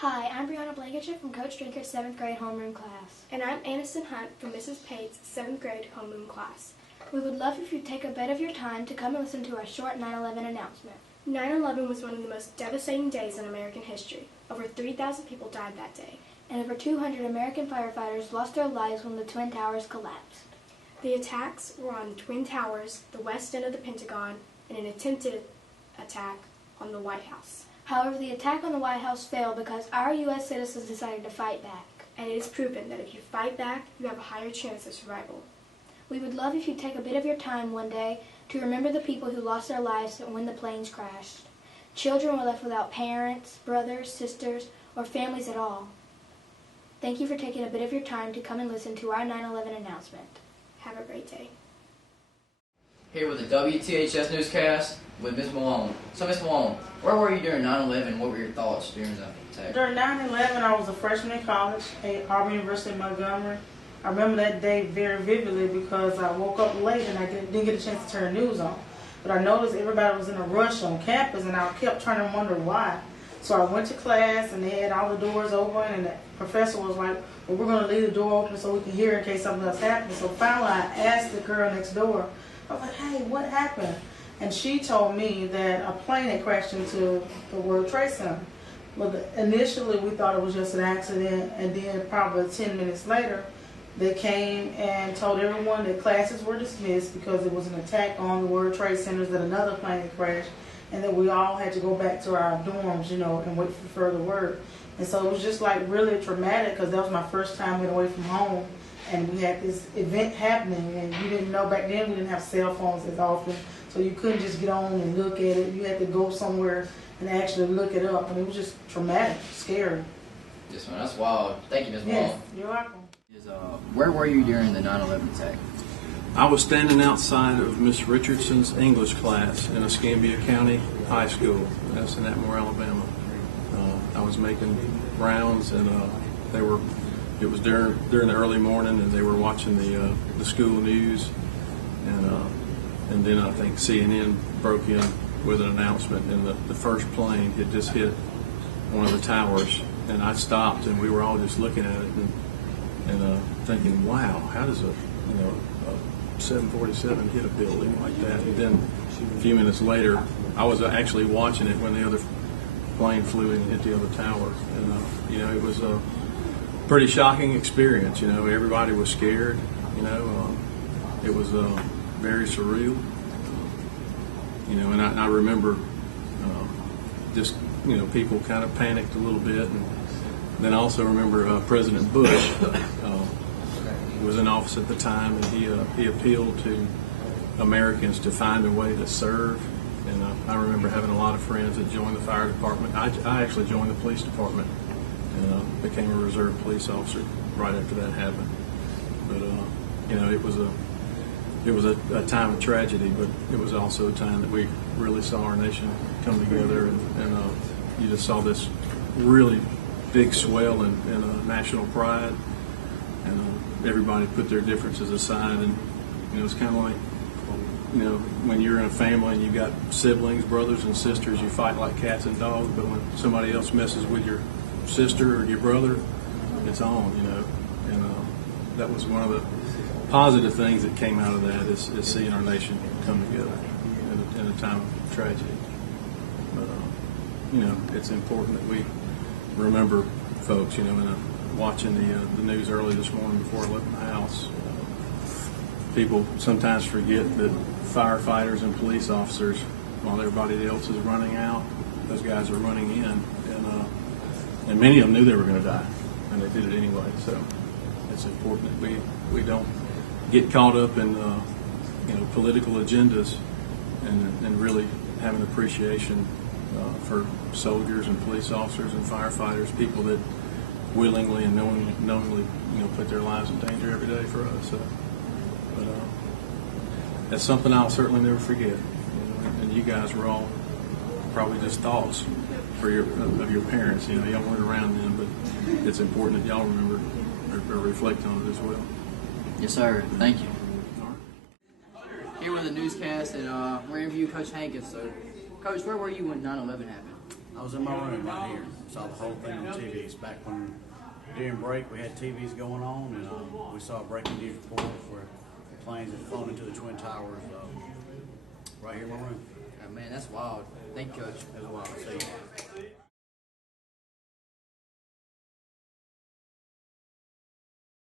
Hi, I'm Brianna Blankenship from Coach Drinker's 7th grade homeroom class. And I'm Aniston Hunt from Mrs. Pate's 7th grade homeroom class. We would love if you'd take a bit of your time to come and listen to our short 9/11 announcement. 9/11 was one of the most devastating days in American history. Over 3,000 people died that day. And over 200 American firefighters lost their lives when the Twin Towers collapsed. The attacks were on the Twin Towers, the west end of the Pentagon, and an attempted attack on the White House. However, the attack on the White House failed because our U.S. citizens decided to fight back. And it is proven that if you fight back, you have a higher chance of survival. We would love if you'd take a bit of your time one day to remember the people who lost their lives when the planes crashed. Children were left without parents, brothers, sisters, or families at all. Thank you for taking a bit of your time to come and listen to our 9/11 announcement. Have a great day. Here with the WTHS newscast with Ms. Malone. So, Ms. Malone, where were you during 9/11? What were your thoughts during the attack? During 9/11, I was a freshman in college at Auburn University in Montgomery. I remember that day very vividly because I woke up late and I didn't get a chance to turn the news on. But I noticed everybody was in a rush on campus and I kept trying to wonder why. So I went to class and they had all the doors open and the professor was like, well, we're going to leave the door open so we can hear in case something else happens. So finally I asked the girl next door, I was like, hey, what happened? And she told me that a plane had crashed into the World Trade Center. Well, initially we thought it was just an accident, and then probably 10 minutes later, they came and told everyone that classes were dismissed because it was an attack on the World Trade Centers, that another plane had crashed, and that we all had to go back to our dorms, and wait for further word. And so it was just like really traumatic because that was my first time getting away from home. And we had this event happening, and you didn't know back then we didn't have cell phones as often, so you couldn't just get on and look at it. You had to go somewhere and actually look it up, and it was just traumatic, scary. Yes, man, that's wild. Thank you, Ms. Malone. Yes, you're welcome. Where were you during the 9/11 attack? I was standing outside of Miss Richardson's English class in Escambia County High School. That's in Atmore, Alabama. I was making rounds, and it was during the early morning, and they were watching the school news, and then I think CNN broke in with an announcement, and the first plane had just hit one of the towers, and I stopped, and we were all just looking at it and thinking, wow, how does a 747 hit a building like that? And then a few minutes later, I was actually watching it when the other plane flew in and hit the other tower, and it was a pretty shocking experience. Everybody was scared. It was very surreal. And I remember just people kind of panicked a little bit, and then I also remember President Bush was in office at the time, and he appealed to Americans to find a way to serve. And I remember having a lot of friends that joined the fire department. I actually joined the police department and became a reserve police officer right after that happened. But it was a time of tragedy, but it was also a time that we really saw our nation come together, and you just saw this really big swell in national pride, and everybody put their differences aside, and it's kind of like when you're in a family and you've got siblings, brothers and sisters, you fight like cats and dogs, but when somebody else messes with your sister or your brother, it's on, and that was one of the positive things that came out of that is seeing our nation come together in a time of tragedy. But it's important that we remember folks, and watching the news early this morning before I left my house, people sometimes forget that firefighters and police officers, while everybody else is running out, those guys are running in, and many of them knew they were going to die, and they did it anyway. So it's important that we don't get caught up in political agendas, and really have an appreciation for soldiers and police officers and firefighters, people that willingly and knowingly put their lives in danger every day for us. But that's something I'll certainly never forget. And you guys were all probably just thoughts of your parents. Y'all weren't around them, but it's important that y'all remember or reflect on it as well. Yes, sir. Thank you. Here with the newscast, and we're interviewing Coach Hankins. So, Coach, where were you when 9/11 happened? I was in my room right here. Saw the whole thing on TVs. Back when during break we had TVs going on, and we saw a breaking news report where planes had flown into the Twin Towers right here in my room. Oh, man, that's wild. Thank you, Coach. It was wild to see.